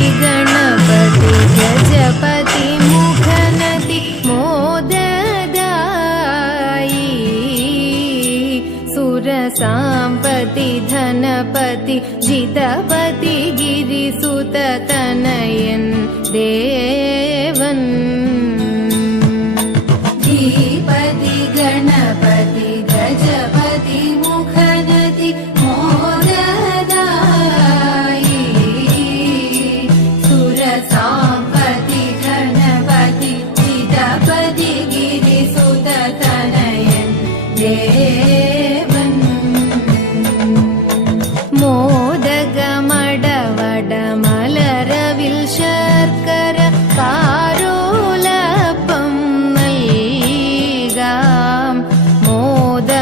गणपति गजपति मुखनति मोददायी सुरसाम्पति धनपति जितपति गिरिसुततनयन् देवन् धीपति गणपति गजपति मुखनति मोददायी सुरसाम्पति धनपति जितपति गिरिसुततनयन् देवन् മോദകമടവടമലരവിൽ ശർക്കര കാരോലപ്പം നൽകാം മോദമുടായവ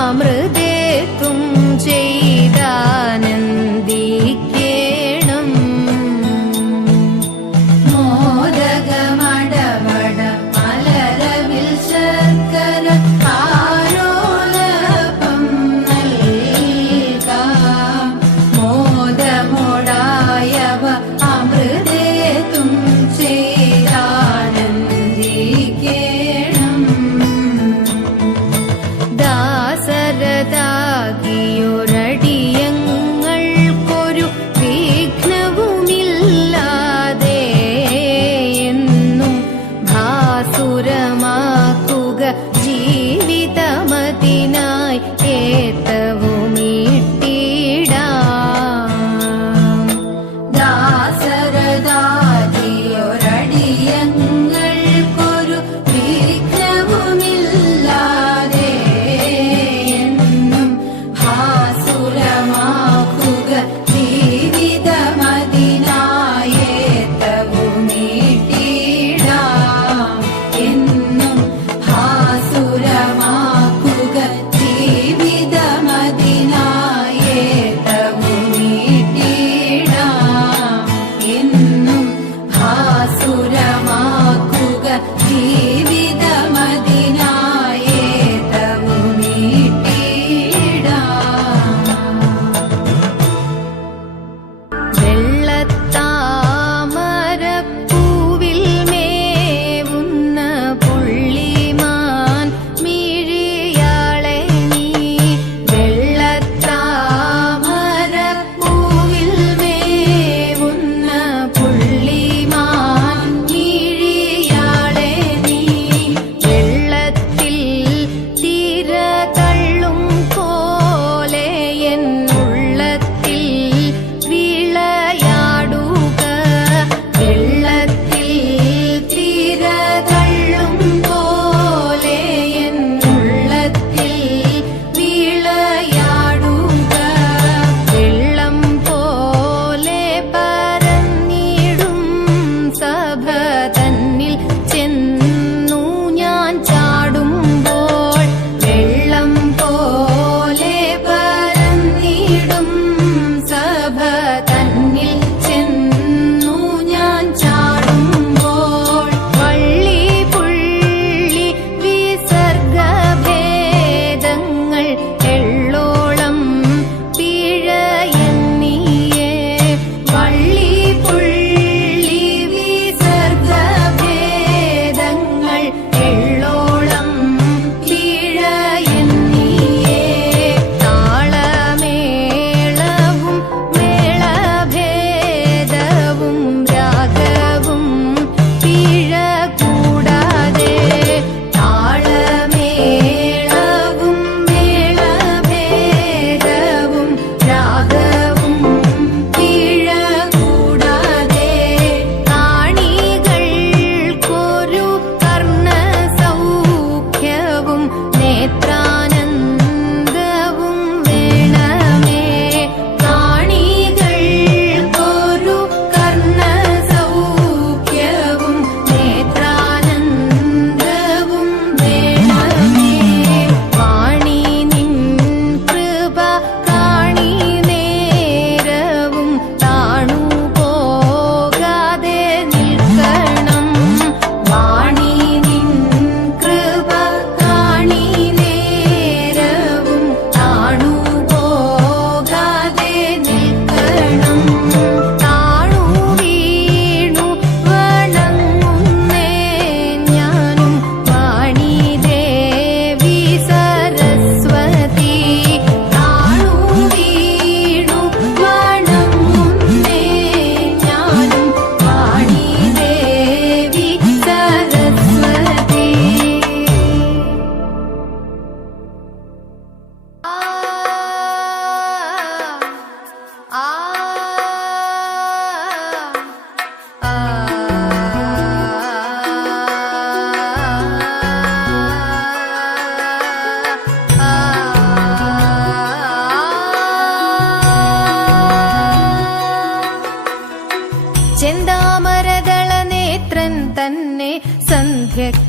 അമൃതേത്തും ചെയ്താനന്ദിക്കേണം മോദകമടവടമലരവിൽ ശർക്കര കാരോലപ്പം നൽകാം മോദമുടായവ അമൃതേത്തും ചെയ്താനന്ദിക്കേണം ദാസരതാകിയൊരടിയങ്ങൾക്കൊരു വിഘ്നവുമില്ലാതെ എന്നും ഭാസുരമാക്കുക ജീവിതമതിനായി ഏത്തവുമിട്ടിടാം ദാസരതാകിയൊരടിയങ്ങൾക്കൊരു വിഘ്നവുമില്ലാതെ എന്നും ഭാസുരമാക്കുക ജീവിതമതിനായി ഏത്തവുമിട്ടിടാം എന്നും ഭാസുരമാക്കുക ജീവിതമതി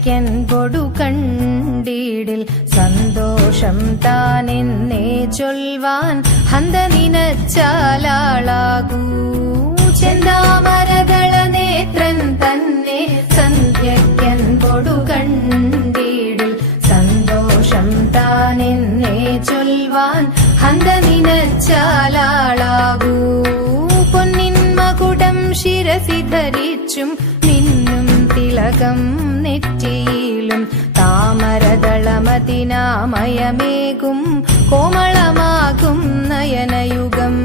സന്ധ്യയ്ക്കെൻപൊടു കണ്ടീടിൽ സന്തോഷം താനെന്നേ ചൊൽവാൻ ഹന്ത നിനച്ചാലാളാകൂ ചെന്താമരദള നേത്രൻ തന്നെ സന്ധ്യയ്ക്കെൻപൊടു കണ്ടീടിൽ സന്തോഷം താനെന്നേ ചൊൽവാൻ ഹന്ത നിനച്ചാലാളാകൂ പൊന്നിൻ മകുടം ശിരസി ധരിച്ചും മിന്നും തിലകം നെറ്റിയിലും താമരദളമതിനാമയമേകും കോമളമാകും നയനയുഗം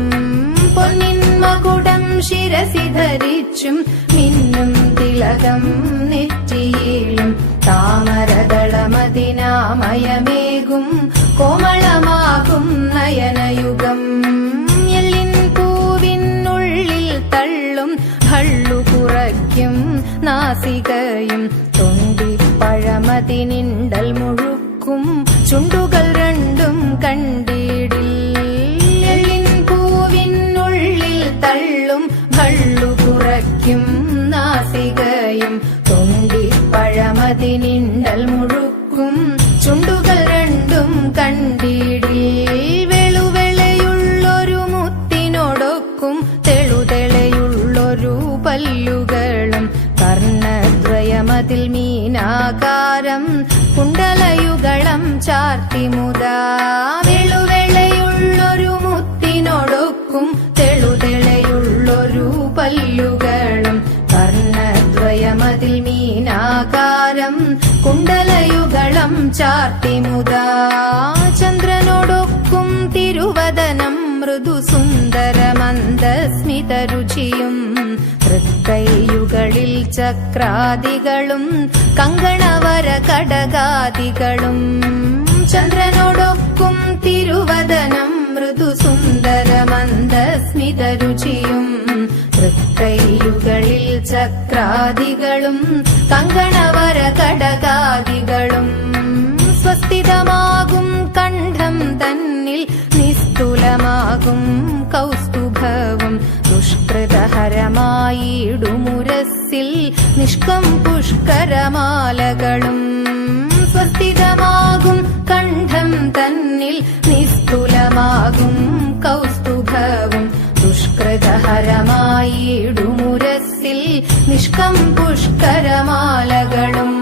പൊന്നിൻ മകുടം ശിരസി ധരിച്ചും മിന്നും തിലകം നെറ്റിയിലും താമരദളമതിനാമയമേകും കോമളമാകും നയനയുഗം എല്ലിൻ പൂവിനുള്ളിൽ തള്ളും ഭള്ളു കുറയ്ക്കും നാസികയും തൊണ്ടിപ്പഴമതിനിണ്ടൽ മുഴുക്കും ചുണ്ടുകൾ രണ്ടും കണ്ടീടിൽ എല്ലിൻ പൂവിനുള്ളിൽ തള്ളും ഭള്ളു കുറയ്ക്കും നാസികയും തൊണ്ടിപ്പഴമതിനിണ്ടൽ മുഴുക്കും ചുണ്ടുകൾ രണ്ടും കണ്ടീടിൽ വെളുവെളയുള്ളൊരു മുത്തിനോടൊക്കും തെളുതെളയുള്ളൊരു പല്ലുകളും കർണദ്വയമതിൽ മീനാകാരം കുണ്ടലയുഗളം ചാർത്തിമുതാ വെളുവെളയുള്ളൊരു മുത്തിനോടൊക്കും തെളുതെളയുള്ളൊരു പല്ലുകളും കർണദ്വയമതിൽ മീനാകാരം കുണ്ടലയുഗളം ചാർത്തിമുതാ ചന്ദ്രനോടൊക്കും തിരുവദനം മൃദു സുന്ദരമന്ദസ്മിതരുചിയും തൃക്കൈയുകളിൽ ചക്രാദികളും കങ്കണവര കടകാദികളും ചന്ദ്രനോടൊക്കും തിരുവദനം മൃദു സുന്ദരമന്ദസ്മിതരുചിയും തൃക്കൈയുകളിൽ ചക്രാദികളും കങ്കണവര കടകാദികളും സ്വസ്ഥിതമാകും കണ്ഠം തന്നിൽ നിസ്തുലമാകും കൗസ്തുഭവും ദുഷ്കൃതഹരമായിടുമുരസ്സിൽ നിഷ്കം പുഷ്കരമാലകളും സ്വസ്ഥിതമാകും കണ്ഠം തന്നിൽ നിസ്തുലമാകും കൗസ്തുഭവും ദുഷ്കൃതഹരമായിടുമുരസ്സിൽ നിഷ്കം പുഷ്കരമാലകളും